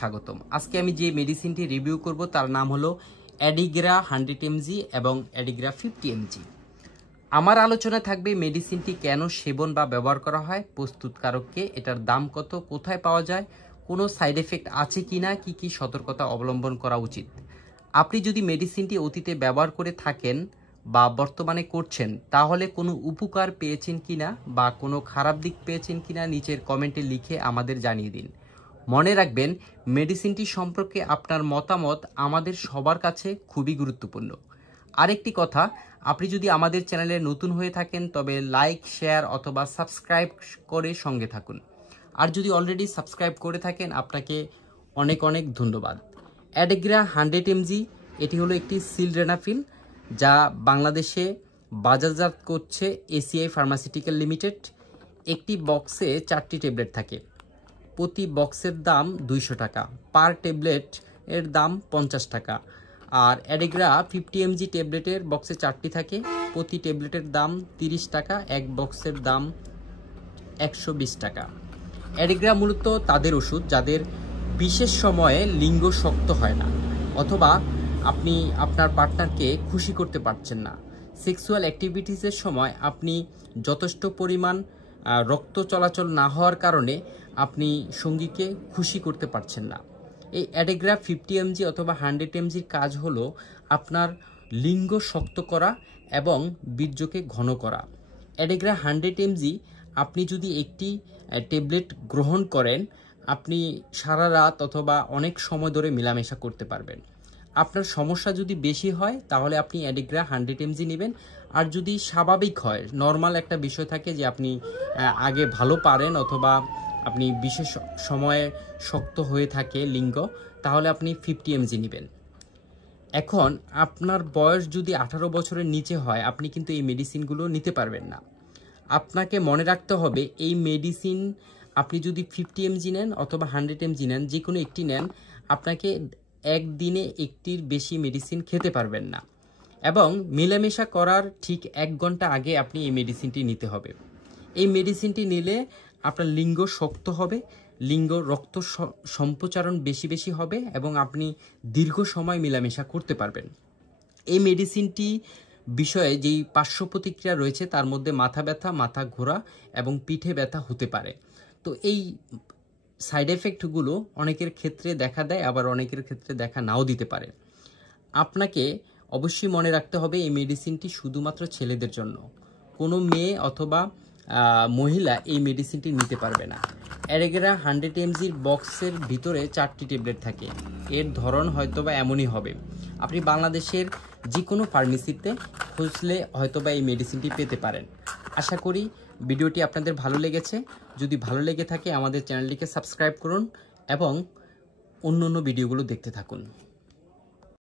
স্বাগতম। আজকে আমি যে মেডিসিনটি রিভিউ করব তার নাম হলো অ্যাডিগ্রা 100 mg এবং অ্যাডিগ্রা 50 mg। আমার আলোচনা থাকবে মেডিসিনটি কেন সেবন বা ব্যবহার করা হয়, প্রস্তুতকারককে, এটার দাম কত, কোথায় পাওয়া যায়, কোনো সাইড এফেক্ট আছে কিনা, কি কি সতর্কতা অবলম্বন করা উচিত। আপনি যদি মেডিসিনটি অতীতে ব্যবহার করে থাকেন বা বর্তমানে করছেন তাহলে কোনো উপকার পেয়েছেন কিনা বা কোনো খারাপ দিক পেয়েছেন কিনা নিচের কমেন্টে লিখে আমাদের জানিয়ে দিন। মনে রাখবেন, মেডিসিনটি সম্পর্কে আপনার মতামত আমাদের সবার কাছে খুবই গুরুত্বপূর্ণ। আরেকটি কথা, আপনি যদি আমাদের চ্যানেলে নতুন হয়ে থাকেন তবে লাইক, শেয়ার অথবা সাবস্ক্রাইব করে সঙ্গে থাকুন। আর যদি অলরেডি সাবস্ক্রাইব করে থাকেন আপনাকে অনেক অনেক ধন্যবাদ। অ্যাডিগ্রা 100 mg এটি হলো একটি সিলডেনাফিল যা বাংলাদেশে বাজারজাত করছে এসিআই ফার্মাসিউটিক্যাল লিমিটেড। একটি বক্সে 4টি ট্যাবলেট থাকে, প্রতি বক্সের দাম 200 টাকা, পার ট্যাবলেট এর দাম 50 টাকা। আর অ্যাডিগ্রা 50 mg ট্যাবলেটের বক্সে 4টি থাকে, প্রতি ট্যাবলেটের দাম 30 টাকা, এক বক্সের দাম 120 টাকা। অ্যাডিগ্রা মূলত তাদের ওষুধ যাদের বিশেষ সময়ে লিঙ্গ শক্ত হয় না অথবা আপনি আপনার পার্টনারকে খুশি করতে পারছেন না। সেক্সুয়াল অ্যাক্টিভিটিসের সময় আপনি যথেষ্ট পরিমাণ রক্ত চলাচল না হওয়ার কারণে আপনি সঙ্গীকে খুশি করতে পারছেন না। এই অ্যাডিগ্রা 50 mg অথবা 100 mgর কাজ হলো আপনার লিঙ্গ শক্ত করা এবং বীর্যকে ঘন করা। অ্যাডিগ্রা 100 mg আপনি যদি একটি ট্যাবলেট গ্রহণ করেন আপনি সারা রাত অথবা অনেক সময় ধরে মেলামেশা করতে পারবেন। আপনার সমস্যা যদি বেশি হয় তাহলে আপনি অ্যাডিগ্রা 100 mg নেবেন। আর যদি স্বাভাবিক হয়, নর্মাল একটা বিষয় থাকে যে আপনি আগে ভালো পারেন অথবা আপনি বিশেষ সময়ে শক্ত হয়ে থাকে লিঙ্গ, তাহলে আপনি 50 mg নেবেন। এখন আপনার বয়স যদি 18 বছরের নিচে হয় আপনি কিন্তু এই মেডিসিনগুলো নিতে পারবেন না। আপনাকে মনে রাখতে হবে এই মেডিসিন আপনি যদি 50 mg নেন অথবা 100 mg নেন, যে কোনো একটি নেন, আপনাকে একদিনে একটির বেশি মেডিসিন খেতে পারবেন না এবং মেলামেশা করার ঠিক 1 ঘন্টা আগে আপনি এই মেডিসিনটি নিতে হবে। এই মেডিসিনটি নিলে আপনার লিঙ্গ শক্ত হবে, লিঙ্গ রক্ত সম্প্রচারণ বেশি বেশি হবে এবং আপনি দীর্ঘ সময় মেলামেশা করতে পারবেন। এই মেডিসিনটি বিষয়ে যেই পার্শ্ব প্রতিক্রিয়া রয়েছে তার মধ্যে মাথা ব্যথা, মাথা ঘোরা এবং পিঠে ব্যথা হতে পারে। তো এই সাইড এফেক্টগুলো অনেকের ক্ষেত্রে দেখা দেয়, আবার অনেকের ক্ষেত্রে দেখা নাও দিতে পারে। আপনাকে অবশ্যই মনে রাখতে হবে এই মেডিসিনটি শুধুমাত্র ছেলেদের জন্য, কোনো মেয়ে অথবা মহিলা এই মেডিসিনটি নিতে পারবে না। অ্যাডিগ্রা 100 mgর বক্সের ভিতরে 4টি ট্যাবলেট থাকে, এর ধরন হয়তোবা এমনই হবে। আপনি বাংলাদেশের যে কোনো ফার্মেসিতে খুঁজলে হয়তোবা এই মেডিসিনটি পেতে পারেন। আশা করি ভিডিওটি আপনাদের ভালো লেগেছে। যদি ভালো লেগে থাকে আমাদের চ্যানেলটিকে সাবস্ক্রাইব করুন এবং অন্য ভিডিওগুলো দেখতে থাকুন।